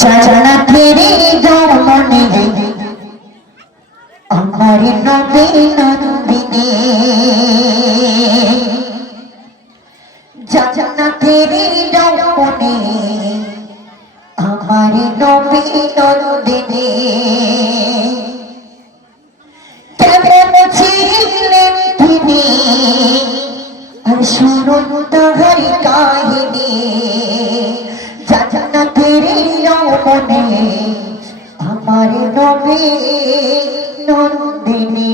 জান্নাতের রমণী আমার নবী নন্দিনী জান্নাতের রমণী আমার নবী নন্দিনী কেমন ছিলেন তিনি আর শুনুন তাহার কাহিনী জান্নাতের রমণী আমার নবী নন্দিনী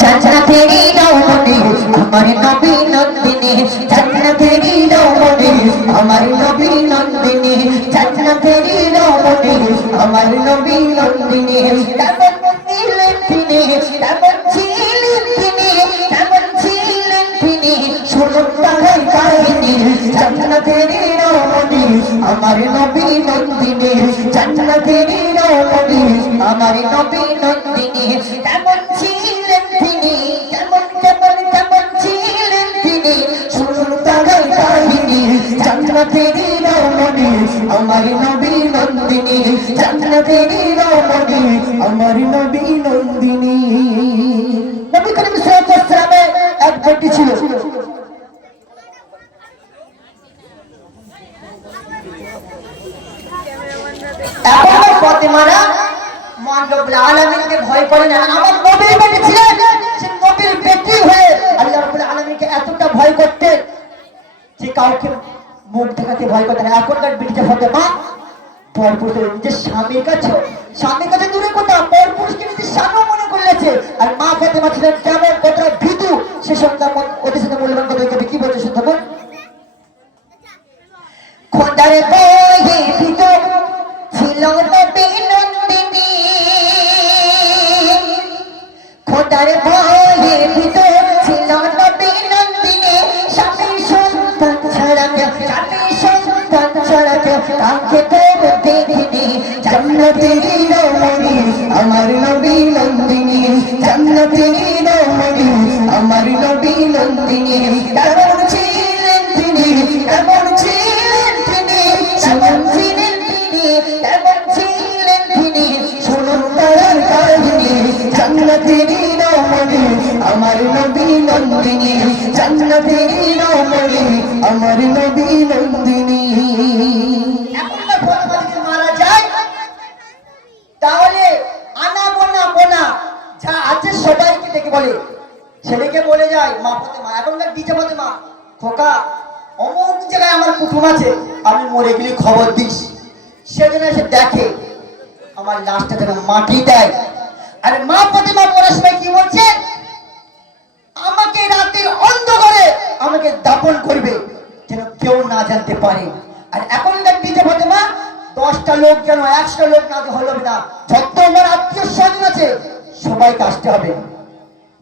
জান্নাতের রমণী আমার নবী নন্দিনী জান্নাতের রমণী আমার নবী নন্দিনী জান্নাতের রমণী আমার নবী নন্দিনী কেমন ছিলেন তিনি কেমন ছিলেন তিনি কেমন ছিলেন তিনি শুনুন তাহার কাহিনী জান্নাতের রমণী আমার নবী নন্দিনী জান্নাতের রমণী আমার নবী নন্দিনী কেমন ছিলেন তিনি কেমন কেমন কেমন ছিলেন তিনি শুনুন তাহার কাহিনী জান্নাতের রমণী আমার নবী নন্দিনী জান্নাতের রমণী আমার নবী নন্দিনী। নবী করিম সাল্লাল্লাহু আলাইহি ওয়াসাল্লামের এক বেটি ছিল। এখন ফাতেমারা মহান রব্বুল আলামিনকে ভয় করে না। আমার নবীর বেটি ছিলেন, সে নবীর বেটি হয়ে আল্লাহ রব্বুল আলামিনকে এতটা ভয় করতেন যে কাউকে মুখ দেখাতে ভয় করতেন। এখনকার বেটিটা ফাতেমা পরপুরুষ নিজের স্বামীর কাছে দূরে কথা পরপুরুষকে নিজের স্বামী মনে করলেছে। আর মা ফাতেমা ছিলেন কেমন কতটা ভীতু, সে সন্তান ওদের সাথে মূল্যবান কথা কি বলছে শুনতে পান। খোদার বয়ে ভীতু ছিল নবী নন্দিনী, খোদার বয়ে ভীতু ছিল নবী নন্দিনী। স্বামীর সন্তান ছাড়া কাকে তো দেখিনি জান্নাতের রমণী আমার নবী নন্দিনী জান্নাতের রমণী আমার নবী নন্দিনী। কেমন ছিলেন তিনি কেমন ছিলেন তিনি কেমন ছিলেন তিনি কেমন ছিলেন তিনি শুনুন তার কাহিনী জান্নাতের রমণী আমার নবী নন্দিনী জান্নাতের রমণী আমার নবী নন্দিনী। তাহলে আনা বোনা বোনা যা আছে সবাইকে ডেকে বলে, ছেলেকে বলে যায় মা ফাতেমা, এখনকার ডিজে ফাতেমা খোকা অমুক জায়গায় আমার কুটুম আছে, আমি মরে গেলে খবর দিস। সেজন্য এসে দেখে আমার লাশটা যেন মাটি দেয়। আর মা ফাতেমা মরার সময় কি বলছে, আমাকে রাতের অন্ধকারে আমাকে দাফন করবে যেন কেউ না জানতে পারে। আর এখনকার ডিজে ফাতেমা 10টা লোক যেন 100টা লোক না হলো না, যত আমার আত্মীয় স্বজন আছে সবাইকে আসতে হবে।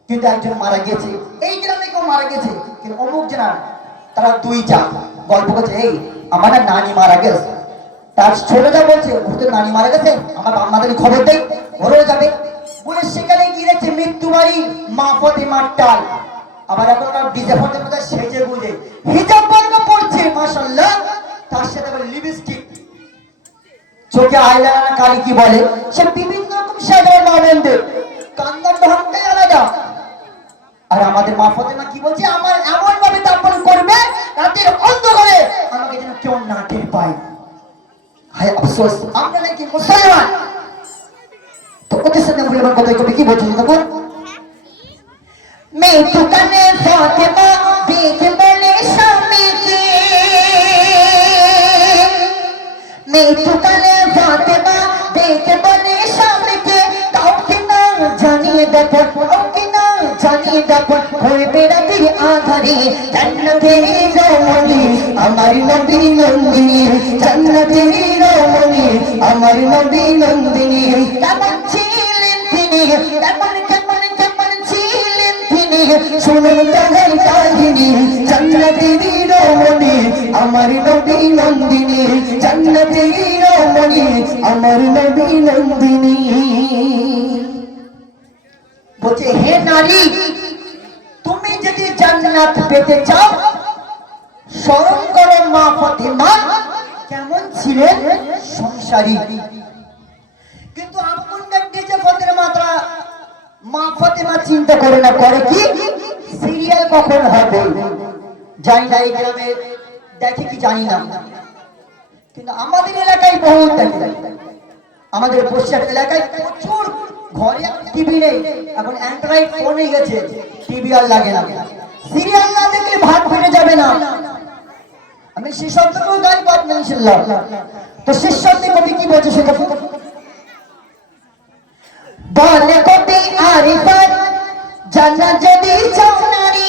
কিন্তু একজন মারা গেছে, এই গ্রামে কেউ মারা গেছে, কিন্তু অমুক জানা তারা 2 যা গল্প করছে, এই আমার নানি মারা গেছে। তার ছোট যা বলছে ওদের নানি মারা গেছে, আমার আমাদের খবর দেয় ঘরে যাবে বলে সেখানে গিয়েছে মৃত্যু বাড়ি মা ফাতেমার টাল। আবার এখন ডিজে ফাতেমা সেজে গুজে হিজাব বর্গ পড়ছে মাশাআল্লাহ, তার সাথে আবার লিপস্টিক, চোখে আইলাইনার কালি কি বলে, সে বিভিন্ন রকম সাজানো মামেনদের কান্দার ঢংটাই আলাদা। আর আমাদের মা ফাতেমা কি বলছে, আমার এমন ভাবে দাফন করবে রাতের অন্ধকারে আমাকে যেন কেউ না টের পায়। হায় আফসোস, আমরা নাকি মুসলমান, তো ওদের সাথে মূল্যবান কথা কবি কি বলছেন তখন, मैं तो कने फातिमा देख बने स्वामी के, मैं तो कने फातिमा देख बने स्वामी के। ताऊ के ना जानिए दपन ताऊ के ना जानिए दपन होए मेरा दिल आधारी जन्नतेर रमणी আমার নবী নন্দিনী জান্নাতের রমণী আমার নবী নন্দিনী। কেমন ছিলেন তিনি কেমন কেমন কেমন ছিলেন তিনি শুনুন তাহার কাহিনী জান্নাতের রমণী আমার নবী নন্দিনী জান্নাতের রমণী আমার নবী নন্দিনী। বলছে হে নারী, তুমি যদি জান্নাত পেতে চাও স্মরণ করো মা ফাতেমা কেমন ছিলেন সংসারী। কিন্তু এখনকার ডিজে ফাতের মাত্রা মা ফাতেমা চিন্তা করে না, করে কি সিরিয়াল কখন হবে। জানি না এই গ্রামে দেখে কি জানি না, কিন্তু আমাদের এলাকায় বহুত দেখে। আমাদের বসিরহাট এলাকায় প্রচুর ঘরে টিভি নেই, এখন অ্যান্ড্রয়েড ফোন হয়ে গেছে, টিভি আর লাগে না। সিরিয়াল না দেখলে ভাত ফেটে যাবে না। আমি সেই শব্দকেও গাই পাব না ইনশাআল্লাহ। তো শেষ শব্দে কবি কি বলছে সেটা বলে কবি আরিফাত জান্নাত যদি চাও নারী,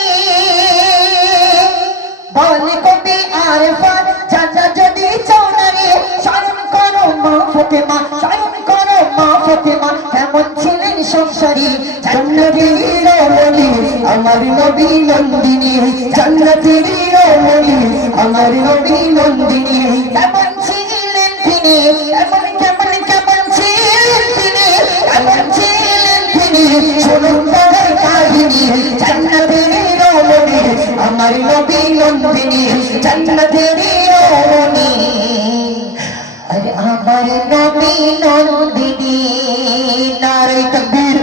বলে কবি আরিফাত জান্নাত যদি চাও নারী, স্মরণ করো মা ফাতেমা, স্মরণ করো মা ফাতেমা কেমন ছিলেন সংসারী। জান্নাতের রমণী আমার নবী নন্দিনী, জান্নাতের রমণী আমার নবী নন্দিনী কেমন ছিলেন তিনি, কেমন কেমন কেমন ছিলেন তিনি, কেমন ছিলেন তিনি শুনুন তার কাহিনী। জান্নাতের রমণী আমার নবী নন্দিনী, জান্নাতের রমণী আরে আমার নবী নন্দিনী। নারে তাকবীর।